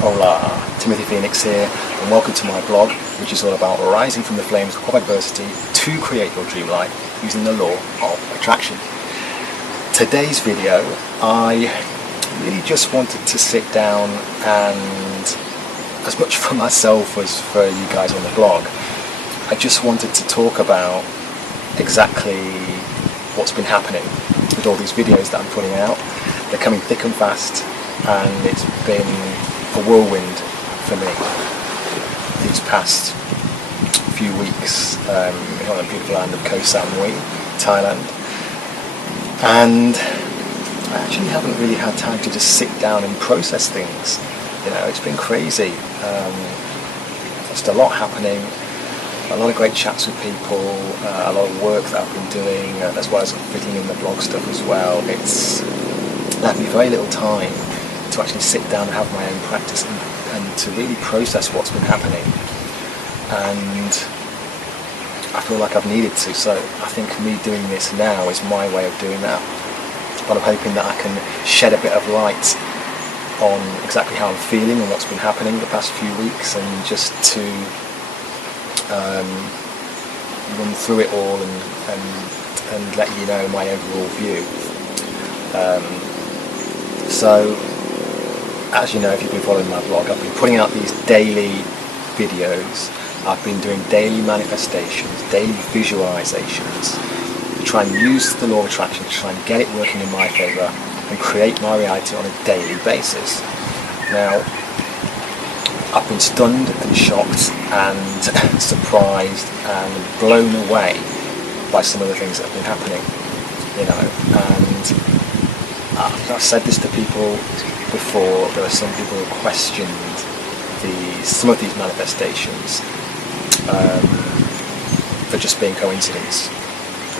Hola, Timothy Phoenix here, and welcome to my blog, which is all about rising from the flames of adversity to create your dream life using the law of attraction. Today's video, I really just wanted to sit down and, as much for myself as for you guys on the blog, I just wanted to talk about exactly what's been happening with all these videos that I'm putting out. They're coming thick and fast, and it's been a whirlwind for me these past few weeks on the beautiful land of Koh Samui, Thailand, and I actually haven't really had time to just sit down and process things. You know, it's been crazy. Just a lot happening, a lot of great chats with people, a lot of work that I've been doing, as well as fitting in the blog stuff as well. It's left me very little time to actually sit down and have my own practice and to really process what's been happening, and I feel like I've needed to, so I think me doing this now is my way of doing that. But I'm hoping that I can shed a bit of light on exactly how I'm feeling and what's been happening the past few weeks, and just to run through it all and let you know my overall view. So, as you know, if you've been following my blog, I've been putting out these daily videos. I've been doing daily manifestations, daily visualizations, to try and use the law of attraction to try and get it working in my favour and create my reality on a daily basis. Now, I've been stunned and shocked and surprised and blown away by some of the things that have been happening, you know, and I've said this to people before. There are some people who questioned some of these manifestations for just being coincidence.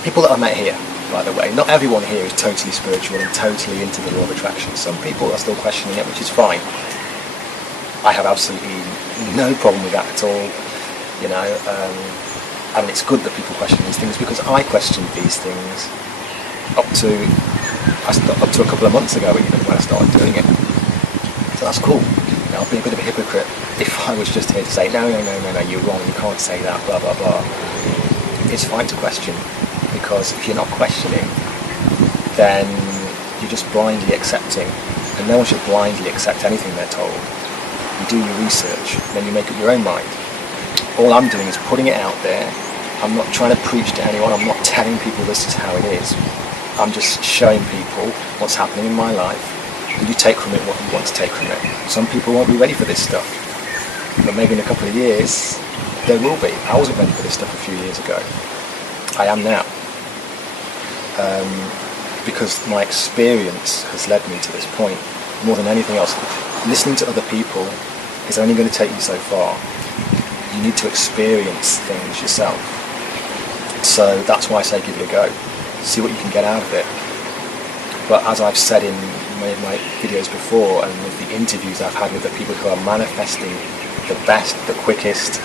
People that I've met here, by the way, not everyone here is totally spiritual and totally into the law of attraction. Some people are still questioning it, which is fine. I have absolutely no problem with that at all. You know, I mean, it's good that people question these things, because I questioned these things up to a couple of months ago, even when I started doing it. So that's cool. You know, I'll be a bit of a hypocrite if I was just here to say, no, you're wrong, you can't say that, blah, blah, blah. It's fine to question, because if you're not questioning, then you're just blindly accepting, and no one should blindly accept anything they're told. You do your research, then you make up your own mind. All I'm doing is putting it out there. I'm not trying to preach to anyone, I'm not telling people this is how it is. I'm just showing people what's happening in my life, and you take from it what you want to take from it. Some people won't be ready for this stuff, but maybe in a couple of years they will be. I wasn't ready for this stuff a few years ago. I am now, because my experience has led me to this point more than anything else. Listening to other people is only going to take you so far. You need to experience things yourself. So that's why I say give it a go. See what you can get out of it. But as I've said in my videos before, and with the interviews I've had with the people who are manifesting the best, the quickest,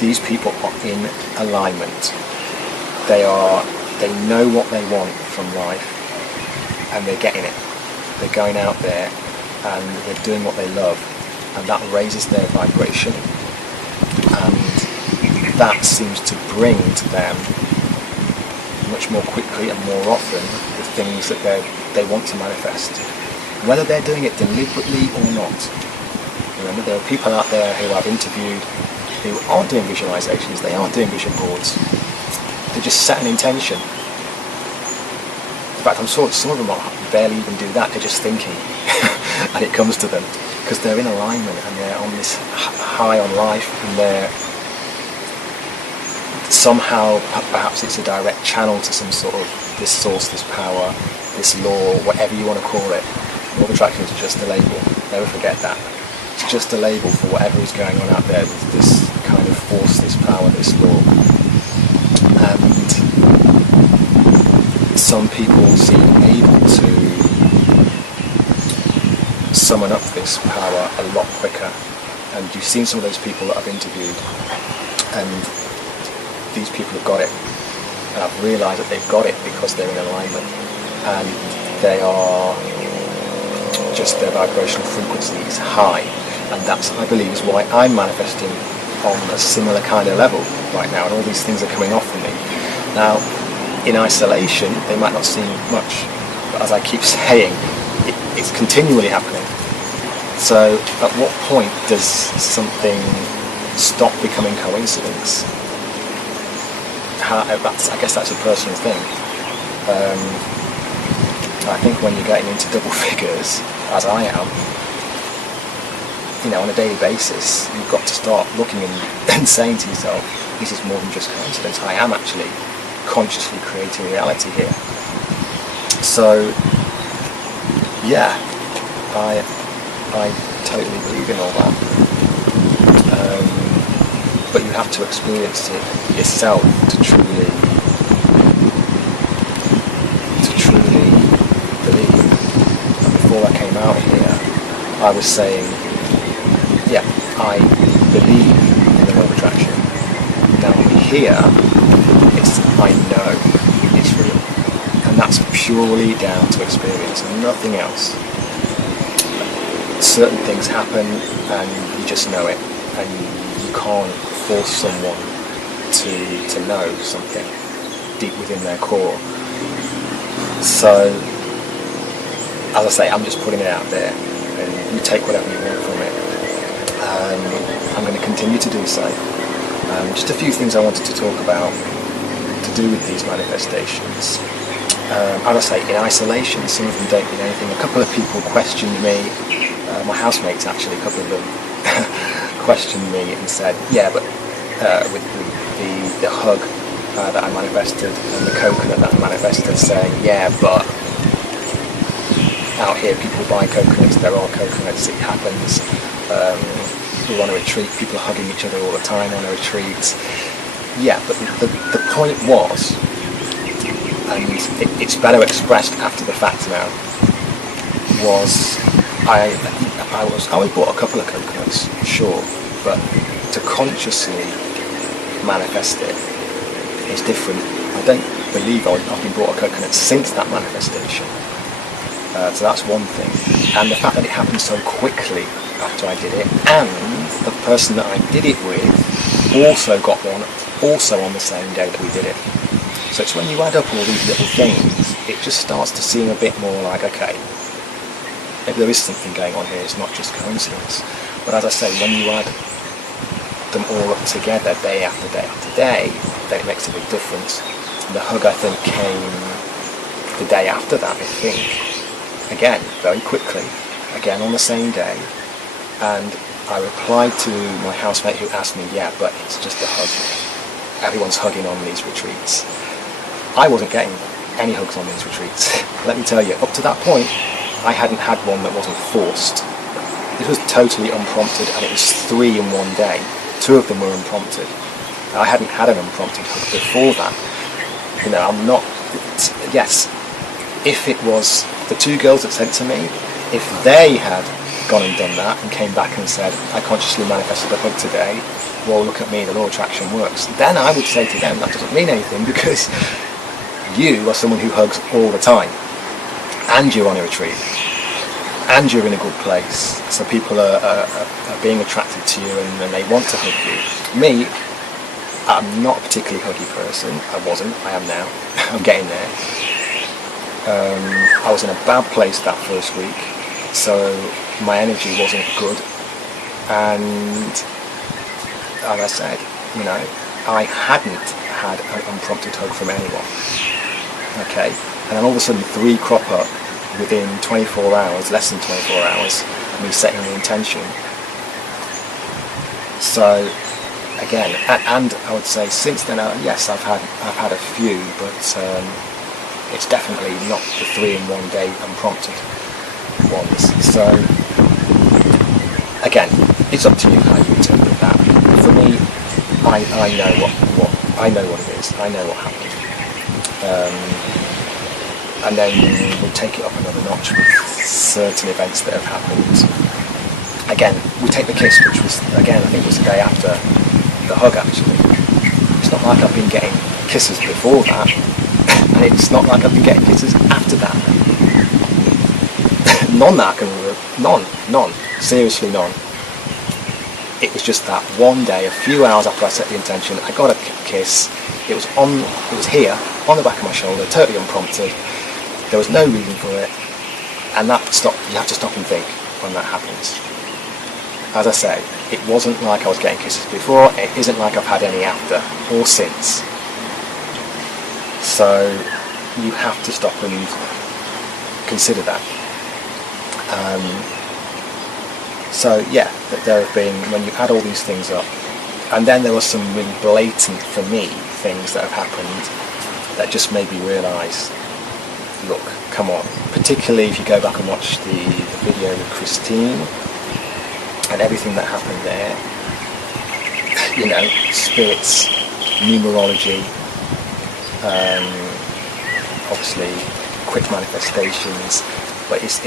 these people are in alignment. They know what they want from life, and they're getting it. They're going out there and they're doing what they love, and that raises their vibration, and that seems to bring to them much more quickly and more often the things that they want to manifest, whether they're doing it deliberately or not. Remember, there are people out there who I've interviewed who aren't doing visualizations, they aren't doing vision boards, they just set an intention. In fact, I'm sure some of them barely even do that, they're just thinking and it comes to them, because they're in alignment and they're on this high on life, and they're somehow, perhaps it's a direct channel to some sort of this source, this power, this law, whatever you want to call it. Law of attraction is just a label. Never forget that. It's just a label for whatever is going on out there with this kind of force, this power, this law. And some people seem able to summon up this power a lot quicker. And you've seen some of those people that I've interviewed, and these people have got it, and I've realised that they've got it because they're in alignment, and they are just their vibrational frequency is high, and that's, I believe, is why I'm manifesting on a similar kind of level right now, and all these things are coming off of me. Now, in isolation, they might not seem much, but as I keep saying, it's continually happening. So, at what point does something stop becoming coincidence? I guess that's a personal thing. I think when you're getting into double figures, as I am, on a daily basis, you've got to start looking and saying to yourself, this is more than just coincidence. I am actually consciously creating reality here. So, yeah, I totally believe in all that. But you have to experience it yourself to truly believe. And before I came out here, I was saying, yeah, I believe in the law of attraction. Now here, I know it's real. And that's purely down to experience and nothing else. Certain things happen and you just know it, and you can't force someone to know something deep within their core. So, as I say, I'm just putting it out there, and you take whatever you want from it. I'm going to continue to do so. Just a few things I wanted to talk about to do with these manifestations. As I say, in isolation, some of them don't mean anything. A couple of people questioned me, my housemates actually, a couple of them questioned me and said, yeah, but with the hug that I manifested and the coconut that I manifested, saying, yeah, but out here people buy coconuts, there are coconuts, it happens. We're on a retreat, people are hugging each other all the time on a retreat. Yeah, but the point was, and it's better expressed after the fact now, was I bought a couple of coconuts, sure, but to consciously manifest it is different. I don't believe I've been bought a coconut since that manifestation. So that's one thing. And the fact that it happened so quickly after I did it, and the person that I did it with also got one, also on the same day that we did it. So it's when you add up all these little things, it just starts to seem a bit more like, okay, maybe there is something going on here, it's not just coincidence. But as I say, when you add them all up together day after day after day, then it makes a big difference. And the hug, I think, came the day after that, I think. Again, very quickly, again on the same day. And I replied to my housemate who asked me, yeah, but it's just a hug. Everyone's hugging on these retreats. I wasn't getting any hugs on these retreats. Let me tell you, up to that point, I hadn't had one that wasn't forced. This was totally unprompted, and it was 3 in one day. 2 of them were unprompted. I hadn't had an unprompted hug before that. I'm not... Yes, if it was the 2 girls that sent to me, if they had gone and done that and came back and said, I consciously manifested a hug today, well, look at me, the law of attraction works, then I would say to them, that doesn't mean anything, because you are someone who hugs all the time, and you're on a retreat, and you're in a good place, so people are being attracted to you and they want to hug you. Me, I'm not a particularly huggy person. I wasn't, I am now. I'm getting there. I was in a bad place that first week, so my energy wasn't good, and as I said, I hadn't had an unprompted hug from anyone. Okay, and then all of a sudden 3 crop up within 24 hours, less than 24 hours, of me setting the intention. So again, and I would say since then, yes, I've had a few, but it's definitely not the 3 in one day unprompted ones. So again, it's up to you how you interpret that. For me, I know what it is. I know what happened. And then we take it up another notch with certain events that have happened. Again, we take the kiss, which was, again, I think it was the day after the hug, actually. It's not like I've been getting kisses before that, and it's not like I've been getting kisses after that. none that I can remember. None. Seriously, none. It was just that one day, a few hours after I set the intention, I got a kiss. It was here, on the back of my shoulder, totally unprompted. There was no reason for it. And you have to stop and think when that happens. As I say, it wasn't like I was getting kisses before, it isn't like I've had any after or since. So you have to stop and consider that. So yeah, there have been, when you add all these things up, and then there were some really blatant, for me, things that have happened that just made me realise, look, come on. Particularly if you go back and watch the video with Christine and everything that happened there. You know, spirits, numerology, obviously quick manifestations, but it's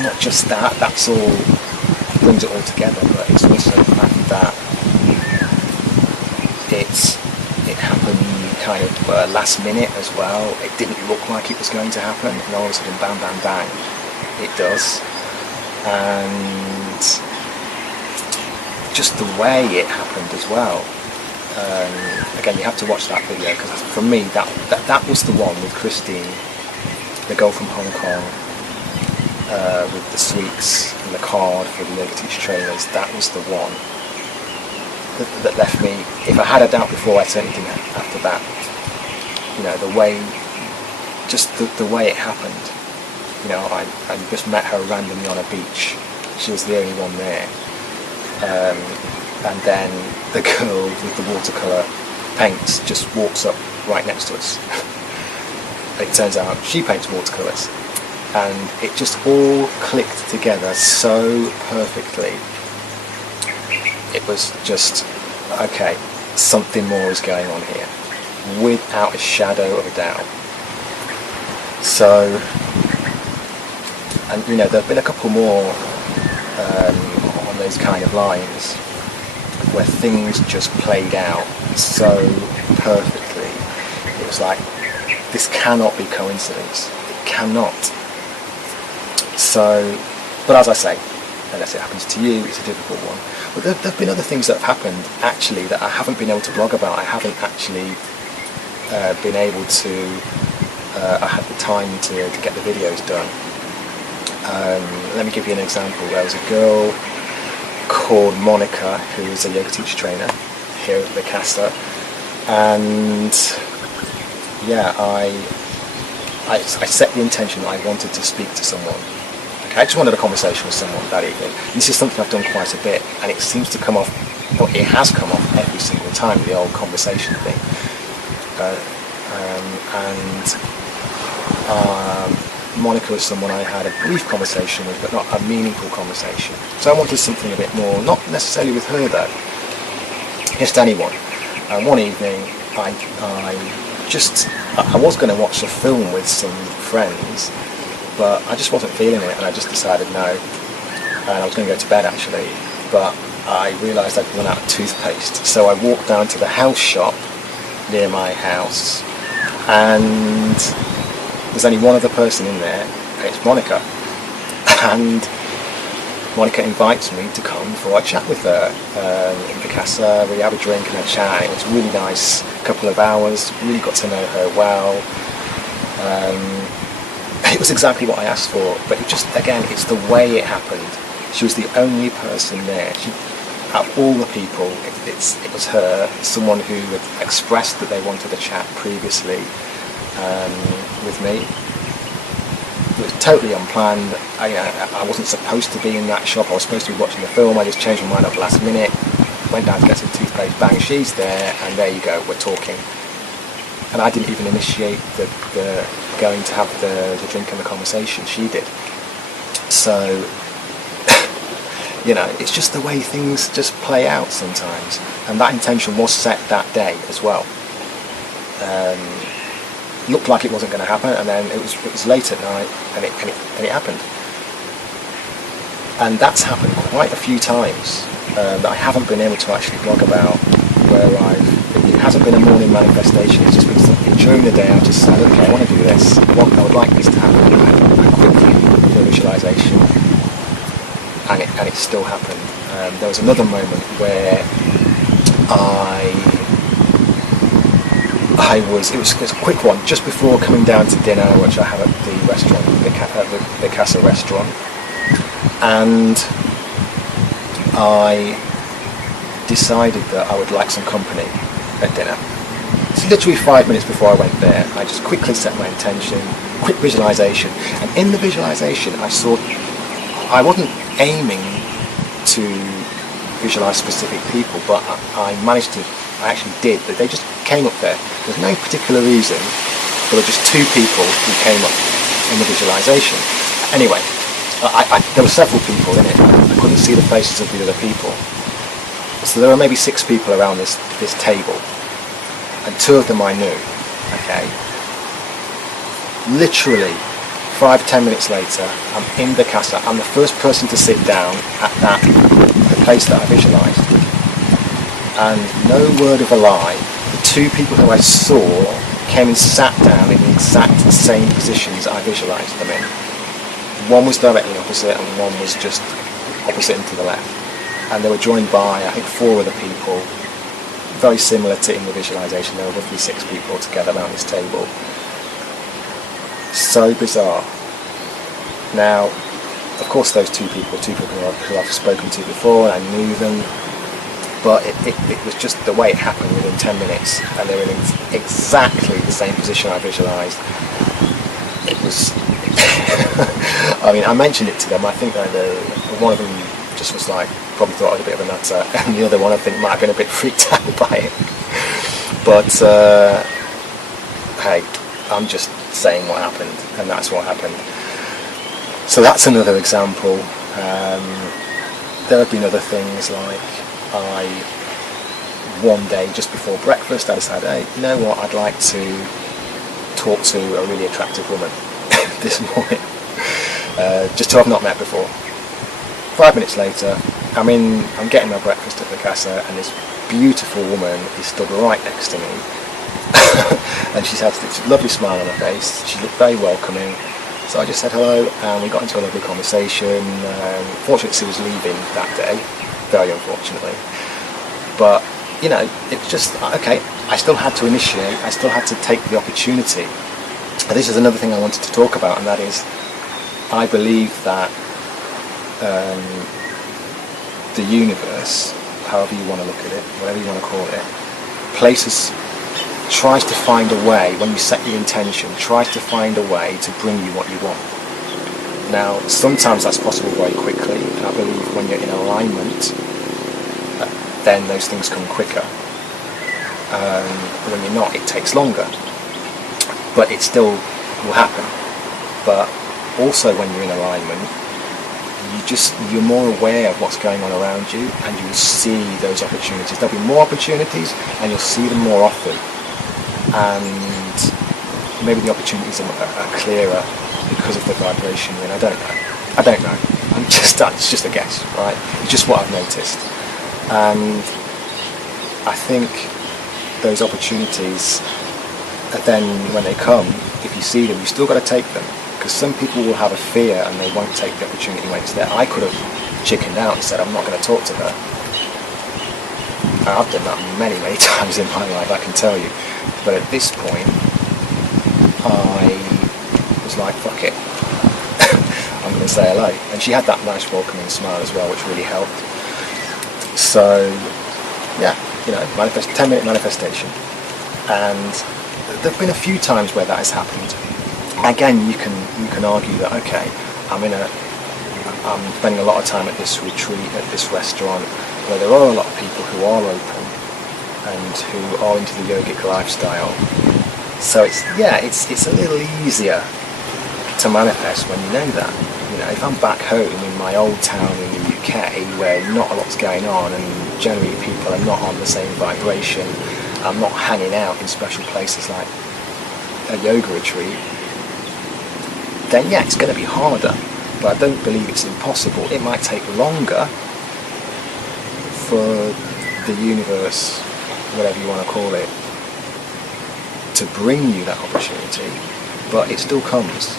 not just that. That's all brings it all together, but it's also the fact that it happened kind of last minute as well. It didn't look like it was going to happen, and all of a sudden, bam, bam, bang, it does. And just the way it happened as well. Again, you have to watch that video, because for me, that was the one with Christine, the girl from Hong Kong, with the sweets and the card for the yoga teacher trainers. That was the one that left me. If I had a doubt before, I certainly didn't after that. You know, the way it happened. You know, I just met her randomly on a beach. She was the only one there. And then the girl with the watercolour paints just walks up right next to us. And it turns out she paints watercolours. And it just all clicked together so perfectly. It was just, okay, something more is going on here, without a shadow of a doubt. So, and you know, there have been a couple more on those kind of lines where things just played out so perfectly. It was like, this cannot be coincidence. It cannot. So, but as I say, unless it happens to you, it's a difficult one. But there have been other things that have happened, actually, that I haven't been able to blog about. I haven't actually been able to, I had the time to get the videos done. Let me give you an example. There was a girl called Monica, who is a yoga teacher trainer here at the Casa, and yeah, I set the intention that I wanted to speak to someone. Okay, I just wanted a conversation with someone that evening. This is something I've done quite a bit, and it seems to come off, well, it has come off every single time, the old conversation thing. Monica was someone I had a brief conversation with, but not a meaningful conversation. So I wanted something a bit more, not necessarily with her though, just anyone. One evening, I was going to watch a film with some friends, but I just wasn't feeling it, and I just decided no. And I was going to go to bed actually, but I realised I'd run out of toothpaste. So I walked down to the house shop near my house, and there's only one other person in there, and it's Monica. And Monica invites me to come for a chat with her in the Casa. We have a drink and a chat. It was really nice, a couple of hours, really got to know her well. It was exactly what I asked for, but it just, again, it's the way it happened. She was the only person there. Out of all the people, it was her, someone who had expressed that they wanted a chat previously with me. It was totally unplanned. I wasn't supposed to be in that shop. I was supposed to be watching the film. I just changed my mind up last minute, went down to get some toothpaste, bang, she's there, and there you go, we're talking. And I didn't even initiate the going to have the drink and the conversation, she did. So, you know, it's just the way things just play out sometimes. And that intention was set that day as well. Looked like it wasn't going to happen, and then it was late at night, and it happened. And that's happened quite a few times that I haven't been able to actually blog about, where it hasn't been a morning manifestation. It's just been something during the day. I've just said, okay, I want to do this. I would like this to happen. I quickly a visualization, and it still happened. There was another moment where it was a quick one, just before coming down to dinner, which I had at the restaurant, the Casa restaurant, and I decided that I would like some company at dinner. It's literally 5 minutes before I went there. I just quickly set my intention, quick visualization, and in the visualization I wasn't aiming to visualize specific people, but I actually did, but they just came up there. There's no particular reason, there were just two people who came up in the visualization. Anyway, there were several people in it. I couldn't see the faces of the other people. So there were maybe 6 people around this table, and 2 of them I knew, okay? Literally, 5-10 minutes later, I'm in the casa. I'm the first person to sit down at the place that I visualised. And no word of a lie, the 2 people who I saw came and sat down in the exact same positions I visualised them in. One was directly opposite and one was just opposite and to the left. And they were joined by, I think, 4 other people, very similar to in the visualisation. There were roughly 6 people together around this table. So bizarre. Now, of course, those 2 people who I've spoken to before, and I knew them, but it was just the way it happened within 10 minutes, and they were in exactly the same position I visualised. It was, I mean, I mentioned it to them. I think that one of them just was like, probably thought I was a bit of a nutter, and the other one I think might have been a bit freaked out by it. But hey, I'm just saying what happened, and that's what happened. So that's another example. There have been other things, like one day just before breakfast I decided, hey, you know what, I'd like to talk to a really attractive woman this morning, just who I've not met before. 5 minutes later, I'm getting my breakfast at the casa, and this beautiful woman is stood right next to me, and she had this lovely smile on her face. She looked very welcoming, so I just said hello, and we got into a lovely conversation. Fortunately, she was leaving that day, very unfortunately, but you know, it's just okay. I still had to initiate. I still had to take the opportunity. And this is another thing I wanted to talk about, and that is, I believe that the universe, however you want to look at it, whatever you want to call it, tries to find a way, when you set your intention, tries to find a way to bring you what you want. Now, sometimes that's possible very quickly, and I believe when you're in alignment, then those things come quicker. When you're not, it takes longer. But it still will happen. But also when you're in alignment, you're more aware of what's going on around you, and you will see those opportunities. There'll be more opportunities, and you'll see them more often. And maybe the opportunities are clearer because of the vibration you're in. I don't know. It's just a guess, right? It's just what I've noticed. And I think those opportunities, then when they come, if you see them, you still got to take them. Because some people will have a fear and they won't take the opportunity when it's there. I could have chickened out and said, I'm not going to talk to her. And I've done that many, many times in my life, I can tell you. But at this point, I was like, fuck it. I'm going to say hello. And she had that nice welcoming smile as well, which really helped. So, yeah, 10-minute manifestation. And there have been a few times where that has happened. Again, you can argue that, okay, I'm spending a lot of time at this retreat, at this restaurant, where there are a lot of people who are open and who are into the yogic lifestyle. So it's a little easier to manifest when you know that. If I'm back home in my old town in the UK, where not a lot's going on and generally people are not on the same vibration, I'm not hanging out in special places like a yoga retreat, then yeah, it's going to be harder. But I don't believe it's impossible. It might take longer for the universe, whatever you want to call it, to bring you that opportunity, but it still comes.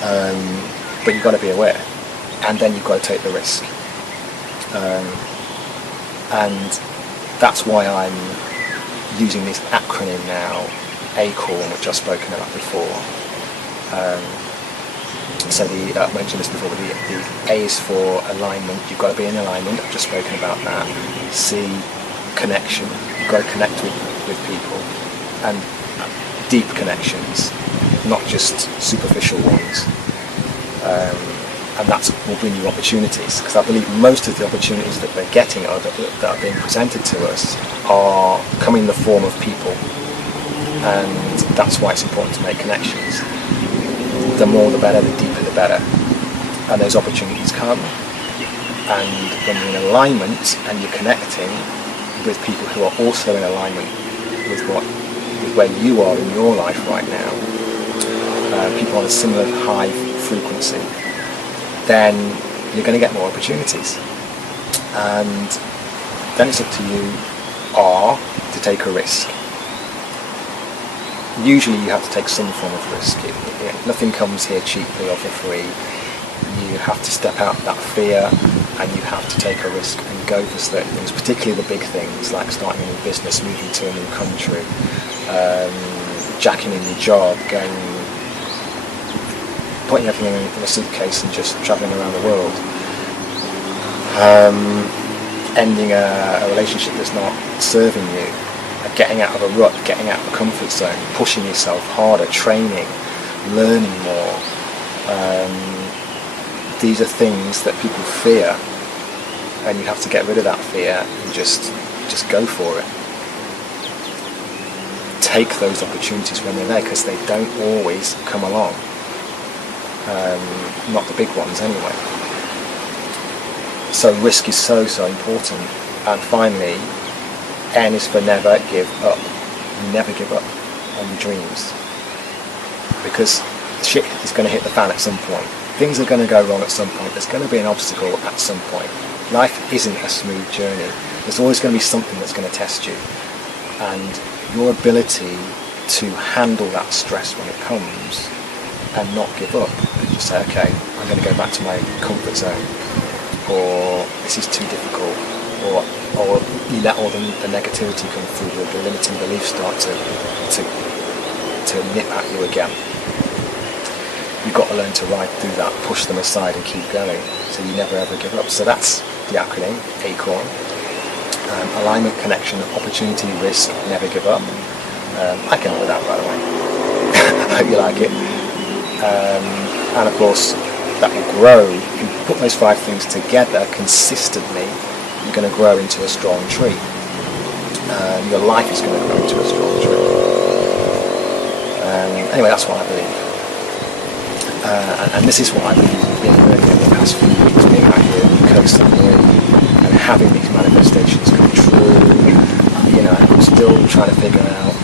but you've got to be aware, and then you've got to take the risk. And that's why I'm using this acronym now, awaken, which I've spoken about before. So I mentioned this before, but the A is for alignment. You've got to be in alignment. I've just spoken about that. C, connection. You've got to connect with people, and deep connections, not just superficial ones. And that will bring you opportunities, because I believe most of the opportunities that we're getting or that are being presented to us are coming in the form of people, and that's why it's important to make connections. The more the better, the deeper the better, and those opportunities come. And when you're in alignment and you're connecting with people who are also in alignment with where you are in your life right now, people on a similar high frequency, then you're going to get more opportunities. And then it's up to you to take a risk. Usually you have to take some form of risk. Nothing comes here cheaply or for free. You have to step out that fear, and you have to take a risk and go for certain things, particularly the big things like starting a new business, moving to a new country, jacking in your job, putting everything in a suitcase and just travelling around the world, ending a relationship that's not serving you, getting out of a rut, getting out of a comfort zone, pushing yourself harder, training, learning more. These are things that people fear, and you have to get rid of that fear and just go for it. Take those opportunities when they're there, because they don't always come along. Not the big ones anyway. So risk is so important. And finally, N is for never give up. Never give up on your dreams, because shit is going to hit the fan at some point. Things are going to go wrong at some point. There's going to be an obstacle at some point. Life isn't a smooth journey. There's always going to be something that's going to test you, and your ability to handle that stress when it comes and not give up, and just say, okay, I'm going to go back to my comfort zone, or this is too difficult, or you let all the negativity come through, the limiting beliefs start to nip at you again. You've got to learn to ride through that, push them aside and keep going, so you never ever give up. So that's the acronym, awaken. Alignment, connection, opportunity, risk, never give up. I came up with that, by the way. I hope you like it. And of course, that will grow. If you put those 5 things together consistently, you're going to grow into a strong tree. Your life is going to grow into a strong tree. Anyway, that's what I believe. And this is what I've been learning in the past few weeks, being out here on the coast of and having these manifestations come true. I'm still trying to figure out,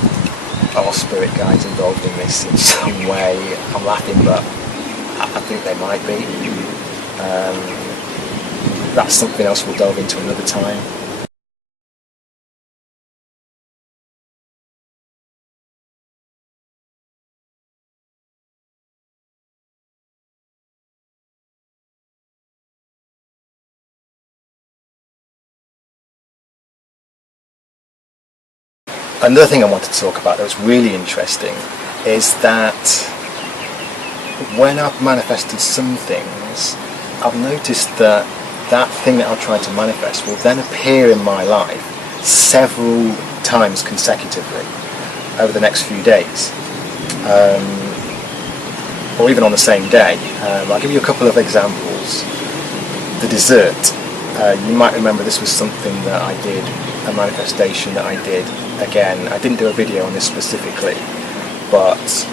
are spirit guides involved in this in some way? I'm laughing, but I think they might be. That's something else we'll delve into another time. Another thing I wanted to talk about that was really interesting is that when I've manifested some things, I've noticed that that thing that I'm trying to manifest will then appear in my life several times consecutively over the next few days, or even on the same day. I'll give you a couple of examples. The dessert. You might remember this was something that I did, a manifestation that I did. Again, I didn't do a video on this specifically, but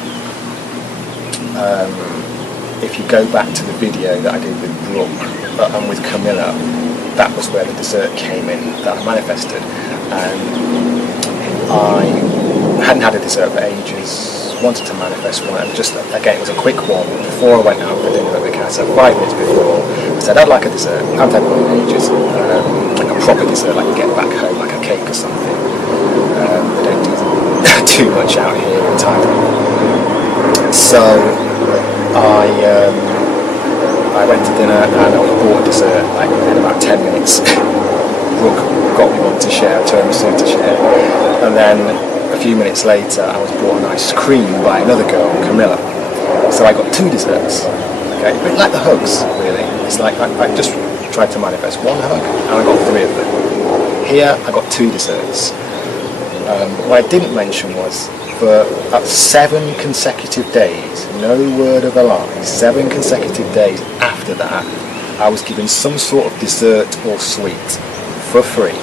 if you go back to the video that I did with Brooke and with Camilla, that was where the dessert came in that I manifested. And I hadn't had a dessert for ages, wanted to manifest one, and just, again, it was a quick one before I went out for dinner at the casa, 5 minutes before. I said, I'd like a dessert. I haven't had one in ages, like a proper dessert, like you get back home, like a cake or something. They don't do too much out here in Thailand. So I went to dinner and I was bought a dessert like within about 10 minutes. Brooke got me one to share, a tiramisu to share, and then a few minutes later I was bought an ice cream by another girl, Camilla. So I got 2 desserts. Okay, a bit like the hugs, really. It's like I just tried to manifest 1 hug and I got 3 of them. Here I got 2 desserts. What I didn't mention was for 7 consecutive days, no word of a lie, 7 consecutive days after that, I was given some sort of dessert or sweet for free.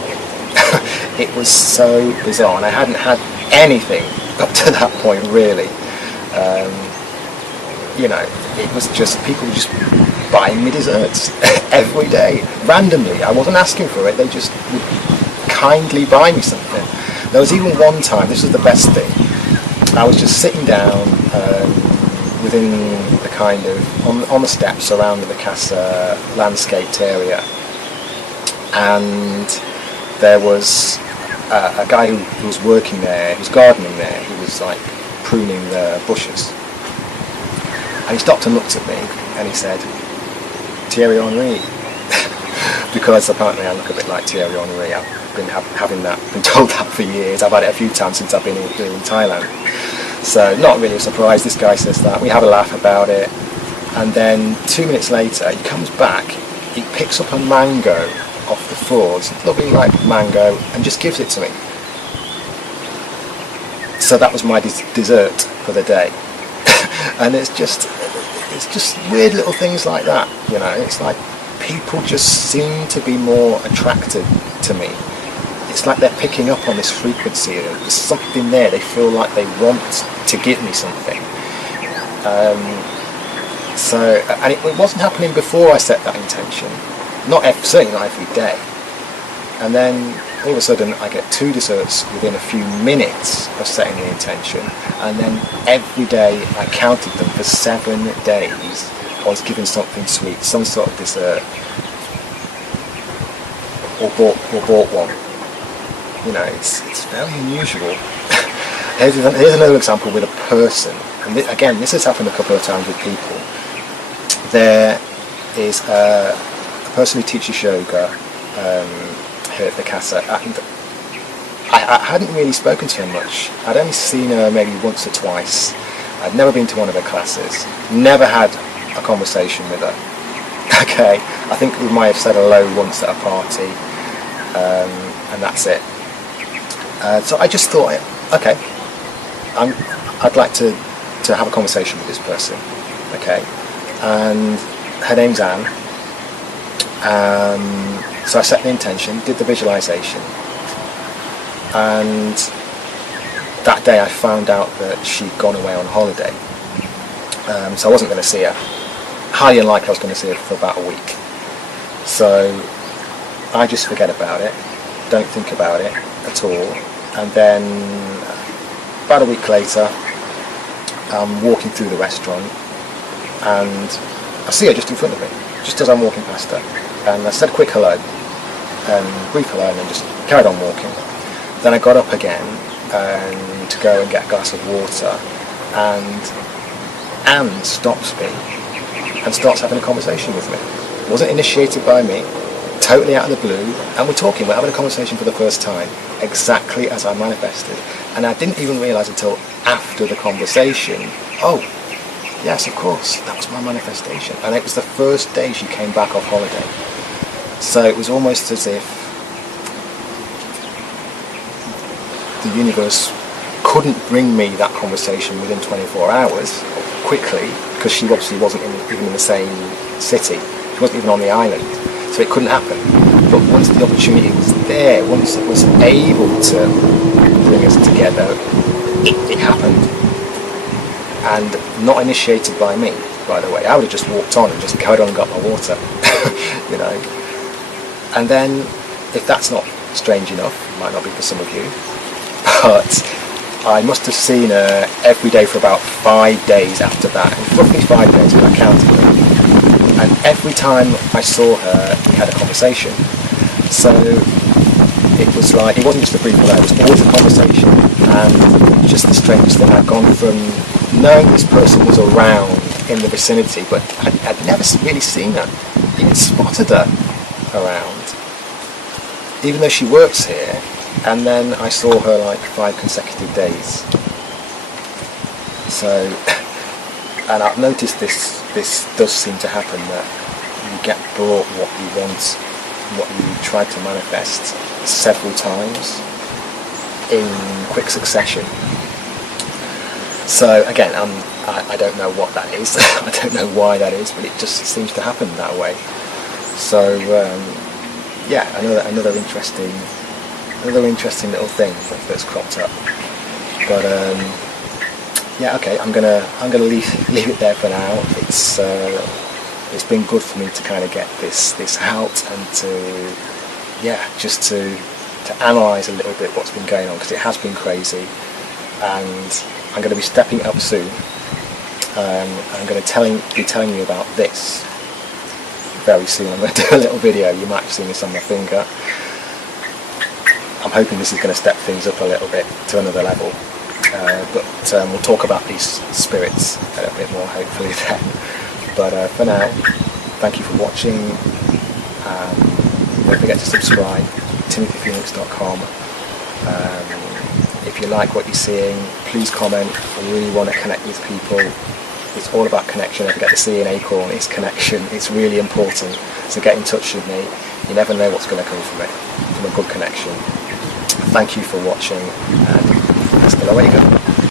It was so bizarre, and I hadn't had anything up to that point, really. You know, it was just people just buying me desserts every day, randomly. I wasn't asking for it, they just would kindly buy me something. There was even one time, this was the best thing, I was just sitting down within the kind of, on the steps surrounding the Casa landscaped area, and there was a guy who was working there, he was gardening there, he was like pruning the bushes. And he stopped and looked at me and he said, Thierry Henry. Because apparently I look a bit like Thierry Henry. I've been been told that for years. I've had it a few times since I've been here in Thailand. So not really a surprise, this guy says that. We have a laugh about it. And then 2 minutes later he comes back, he picks up a mango off the floor, it's lovely ripe mango, and just gives it to me. So that was my dessert for the day. And it's just weird little things like that, you know. It's like people just seem to be more attracted to me. It's like they're picking up on this frequency. There's something there. They feel like they want to give me something. And it wasn't happening before I set that intention. Certainly not every day. And then all of a sudden I get 2 desserts within a few minutes of setting the intention, and then every day I counted them for 7 days. I was given something sweet, some sort of dessert, or bought one. You know, it's very unusual. Here's another example with a person, and again, this has happened a couple of times with people. There is a person who teaches yoga here at the Casa, and I hadn't really spoken to her much. I'd only seen her maybe once or twice. I'd never been to one of her classes, never had a conversation with her. Okay, I think we might have said hello once at a party, and that's it. So I just thought, okay, I'd like to have a conversation with this person, okay, and her name's Anne. So I set the intention, did the visualization, and that day I found out that she'd gone away on holiday. So I wasn't going to see her. Highly unlikely I was going to see her for about a week. So I just forget about it, don't think about it at all. And then about a week later, I'm walking through the restaurant and I see her just in front of me, just as I'm walking past her. And I said a quick hello, brief hello, and then just carried on walking. Then I got up again to go and get a glass of water, and Anne stops me and starts having a conversation with me. It wasn't initiated by me, totally out of the blue, and we're having a conversation for the first time, exactly as I manifested. And I didn't even realise until after the conversation, oh, yes, of course, that was my manifestation. And it was the first day she came back off holiday. So it was almost as if the universe couldn't bring me that conversation within 24 hours quickly, because she obviously wasn't even in the same city. She wasn't even on the island. So it couldn't happen. But once the opportunity was there, once it was able to bring us together, it happened. And not initiated by me, by the way. I would have just walked on and just carried on and got my water, you know. And then, if that's not strange enough, it might not be for some of you, but I must have seen her every day for about 5 days after that, roughly 5 days when I counted them. And every time I saw her, we had a conversation. So it was like, it wasn't just a brief hello, it was always a conversation. And just the strangest thing, I'd gone from knowing this person was around in the vicinity, but I'd never really seen her, even spotted her around, even though she works here. And then I saw her like 5 consecutive days. So, and I've noticed this does seem to happen, that you get brought what you want, what you tried to manifest several times in quick succession. So again, I don't know what that is. I don't know why that is, but it just seems to happen that way. So yeah, another interesting little thing that's cropped up. But yeah, okay, I'm gonna leave it there for now. It's been good for me to kind of get this out, and to just to analyse a little bit what's been going on, because it has been crazy. And I'm going to be stepping up soon. I'm going to be telling you about this very soon. I'm going to do a little video. You might have seen this on my finger. I'm hoping this is going to step things up a little bit to another level. But we'll talk about these spirits a little bit more hopefully then. But for now, thank you for watching. Don't forget to subscribe, timothyphoenix.com. If you like what you're seeing, please comment. I really want to connect with people. It's all about connection. I forget to see an acorn, it's connection. It's really important. So get in touch with me. You never know what's going to come from it, from a good connection. Thank you for watching, and hasta luego.